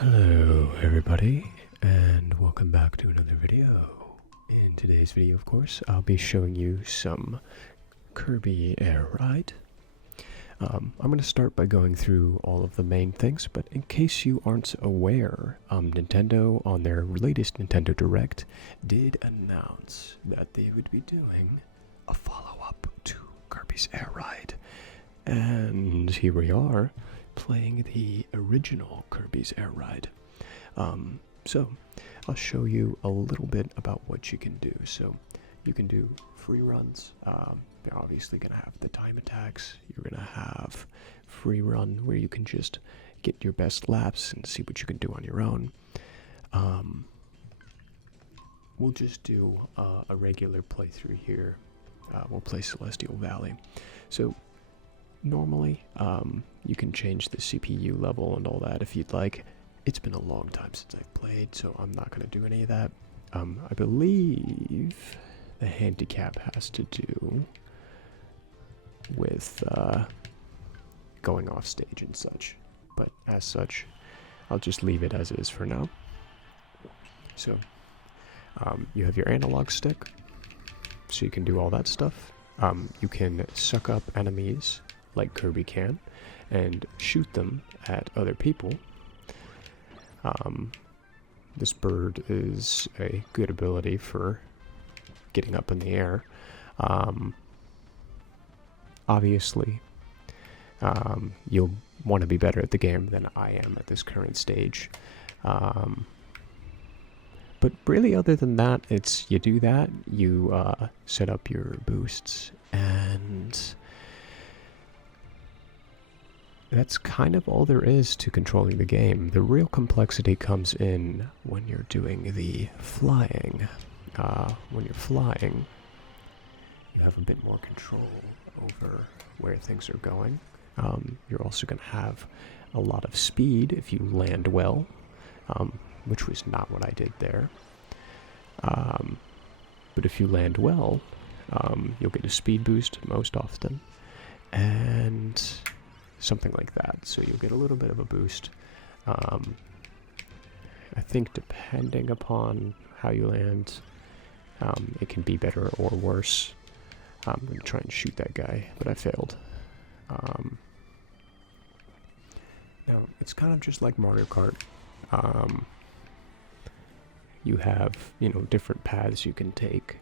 Hello everybody, and welcome back to another video. In today's video, of course, I'll be showing you some Kirby Air Ride. I'm going to start by going through all of the main things, but in case you aren't aware, Nintendo, on their latest Nintendo Direct, did announce that they would be doing a follow-up to Kirby's Air Ride. And here we are, playing the original Kirby's Air Ride. So I'll show you a little bit about what you can do. So you can do free runs. They're obviously going to have the time attacks. You're going to have free run where you can just get your best laps and see what you can do on your own. We'll just do a regular playthrough here. We'll play Celestial Valley. So normally, you can change the CPU level and all that if you'd like. It's been a long time since I've played, so I'm not going to do any of that. I believe the handicap has to do with going off stage and such. But as such, I'll just leave it as is for now. So, you have your analog stick, so you can do all that stuff. You can suck up enemies like Kirby can, and shoot them at other people. This bird is a good ability for getting up in the air. Obviously, you'll want to be better at the game than I am at this current stage. But really, other than that, you do that, you set up your boosts, and that's kind of all there is to controlling the game. The real complexity comes in when you're doing the flying. When you're flying, you have a bit more control over where things are going. You're also going to have a lot of speed if you land well, which was not what I did there. But if you land well, you'll get a speed boost most often, and something like that. So you'll get a little bit of a boost. I think depending upon how you land, it can be better or worse. I'm going to try and shoot that guy, but I failed. Now, it's kind of just like Mario Kart. You have, different paths you can take.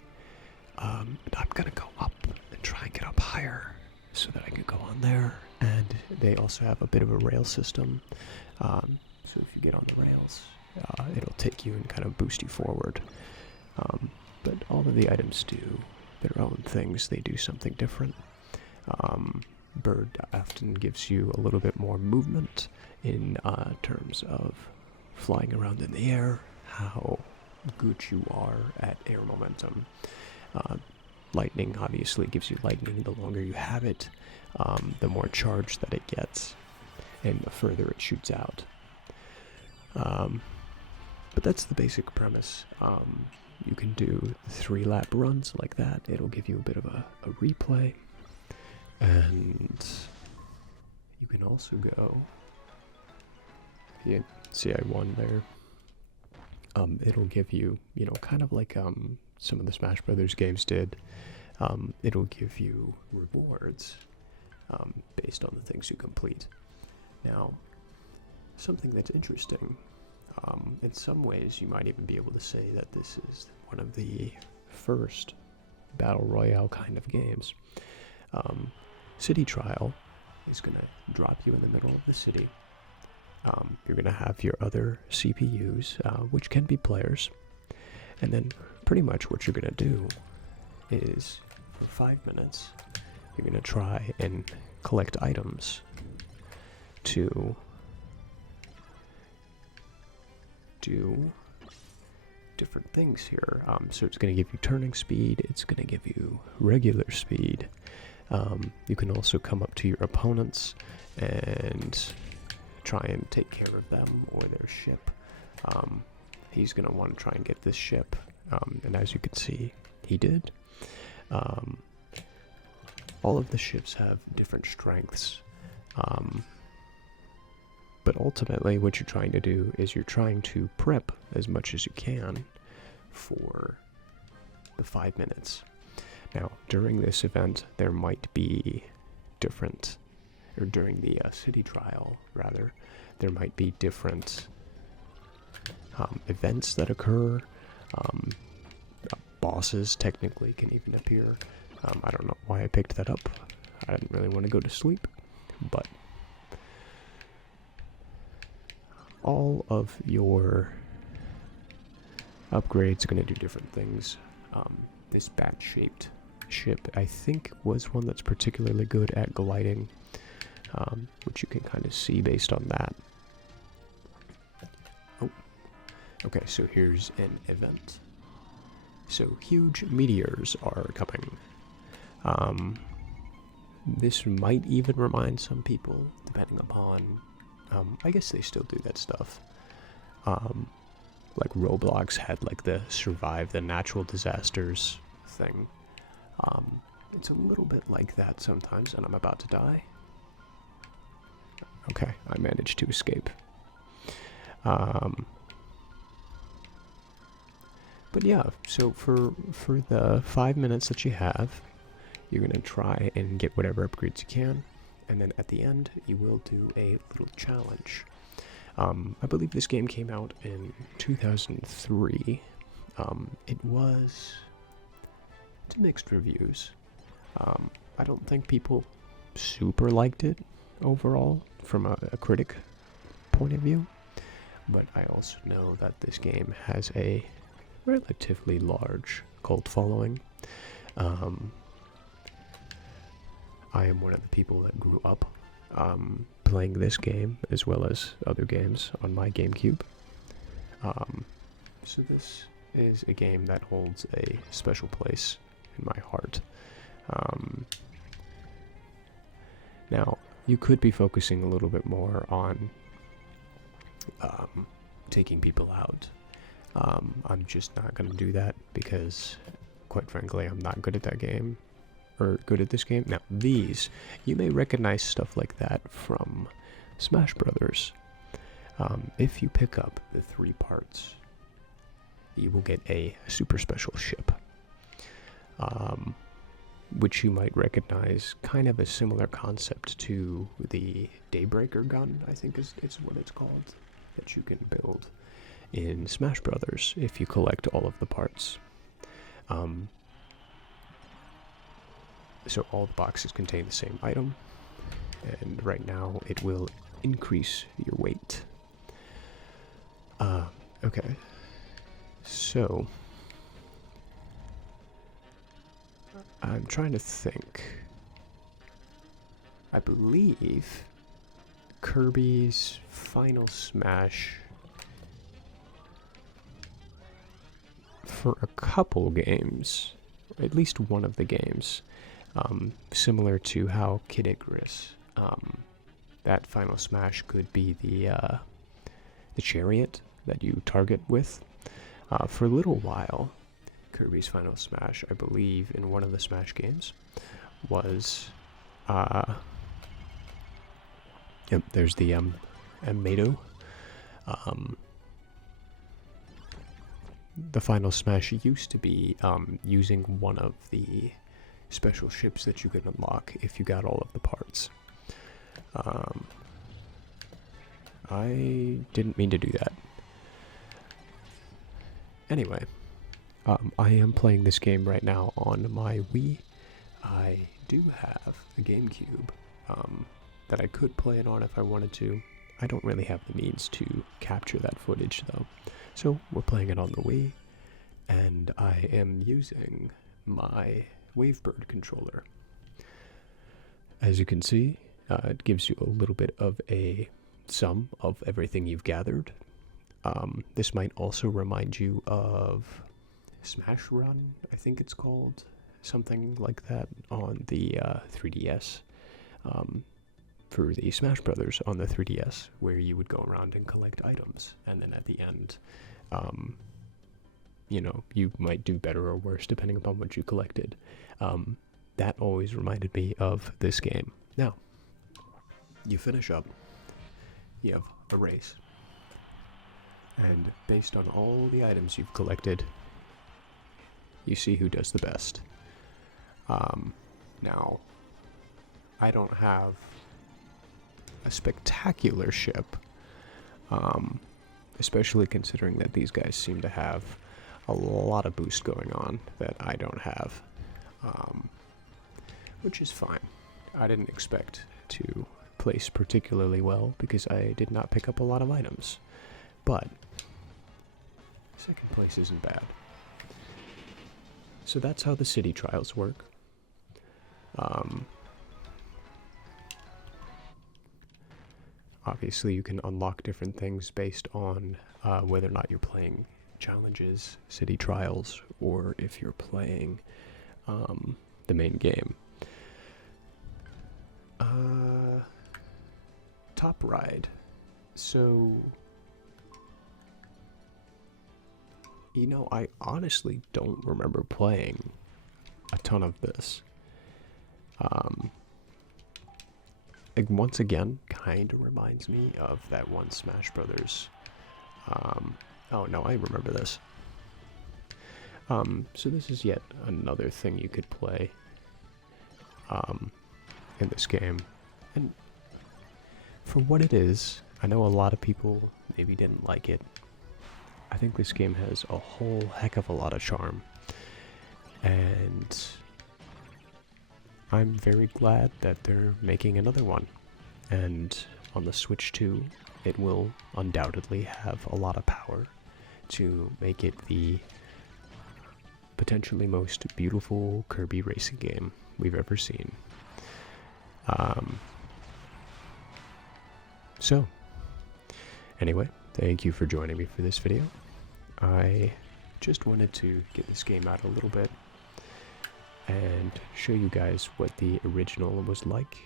And I'm going to go up and try and get up higher so that I can go on there. And they also have a bit of a rail system. So if you get on the rails, it'll take you and kind of boost you forward. But all of the items do their own things. They do something different. Bird often gives you a little bit more movement in terms of flying around in the air, how good you are at air momentum. Lightning obviously gives you lightning. The longer you have it, the more charge that it gets, and the further it shoots out. But that's the basic premise. You can do 3-lap runs like that. It'll give you a bit of a replay. And you can also go, you see I won there. It'll give you, kind of like some of the Smash Brothers games did. It'll give you rewards based on the things you complete. Now, something that's interesting, in some ways you might even be able to say that this is one of the first Battle Royale kind of games. City Trial is going to drop you in the middle of the city. You're going to have your other CPUs, which can be players. And then pretty much what you're going to do is, for 5 minutes, you're going to try and collect items to do different things here. So it's going to give you turning speed, it's going to give you regular speed. You can also come up to your opponents and try and take care of them or their ship. He's going to want to try and get this ship, and as you can see, he did. All of the ships have different strengths. But ultimately, what you're trying to do is you're trying to prep as much as you can for the 5 minutes. Now, during this event, there might be different, or during the city trial, rather, there might be different events that occur. Bosses technically can even appear. I don't know why I picked that up. I didn't really want to go to sleep, but all of your upgrades are going to do different things. This bat-shaped ship, I think, was one that's particularly good at gliding, which you can kind of see based on that. Oh, okay, so here's an event. So huge meteors are coming. This might even remind some people, depending upon, I guess they still do that stuff. Like Roblox had like the survive the natural disasters thing. It's a little bit like that sometimes, and I'm about to die. Okay, I managed to escape. But yeah, so for the 5 minutes that you have, you're going to try and get whatever upgrades you can, and then at the end, you will do a little challenge. I believe this game came out in 2003. It was to mixed reviews. I don't think people super liked it overall from a critic point of view, but I also know that this game has a relatively large cult following. I am one of the people that grew up playing this game as well as other games on my GameCube. So this is a game that holds a special place in my heart. Now, you could be focusing a little bit more on taking people out. I'm just not going to do that because, quite frankly, I'm not good at that game, or good at this game. Now, these, you may recognize stuff like that from Smash Brothers. If you pick up the 3 parts, you will get a super special ship, which you might recognize kind of a similar concept to the Daybreaker gun, I think is what it's called, that you can build in Smash Brothers if you collect all of the parts. So all the boxes contain the same item, and right now it will increase your weight. Okay, so I'm trying to think. I believe Kirby's Final Smash, for a couple games, at least one of the games, similar to how Kid Icarus, that Final Smash could be the chariot that you target with. For a little while, Kirby's Final Smash, I believe, in one of the Smash games, was, yep, there's the Mato. The Final Smash used to be using one of the special ships that you could unlock if you got all of the parts. I didn't mean to do that. Anyway, I am playing this game right now on my Wii. I do have a GameCube that I could play it on if I wanted to. I don't really have the means to capture that footage though. So we're playing it on the Wii, and I am using my Wavebird controller. As you can see, it gives you a little bit of a sum of everything you've gathered. This might also remind you of Smash Run, I think it's called, something like that on the 3DS. For the Smash Brothers on the 3DS, where you would go around and collect items, and then at the end, you know, you might do better or worse depending upon what you collected. That always reminded me of this game. Now, you finish up, you have a race. And based on all the items you've collected, you see who does the best. Now, I don't have a spectacular ship, especially considering that these guys seem to have a lot of boost going on that I don't have, which is fine. I didn't expect to place particularly well because I did not pick up a lot of items, but second place isn't bad. So that's how the city trials work. Obviously you can unlock different things based on whether or not you're playing challenges, city trials, or if you're playing the main game. Top ride. So, you know, I honestly don't remember playing a ton of this. Like, once again, kind of reminds me of that one Smash Brothers. Oh no, I remember this. So this is yet another thing you could play in this game. And for what it is, I know a lot of people maybe didn't like it. I think this game has a whole heck of a lot of charm. And I'm very glad that they're making another one. And on the Switch 2, it will undoubtedly have a lot of power to make it the potentially most beautiful Kirby racing game we've ever seen. So, anyway, thank you for joining me for this video. I just wanted to get this game out a little bit and show you guys what the original was like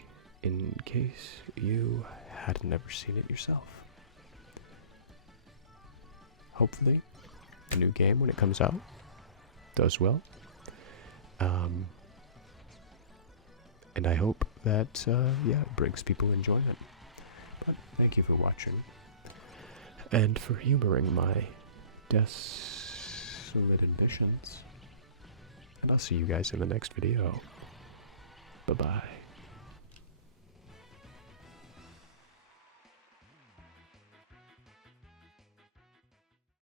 in case you had never seen it yourself. Hopefully, a new game when it comes out does well. And I hope that, yeah, it brings people enjoyment. But thank you for watching and for humoring my desolate ambitions. And I'll see you guys in the next video. Bye-bye.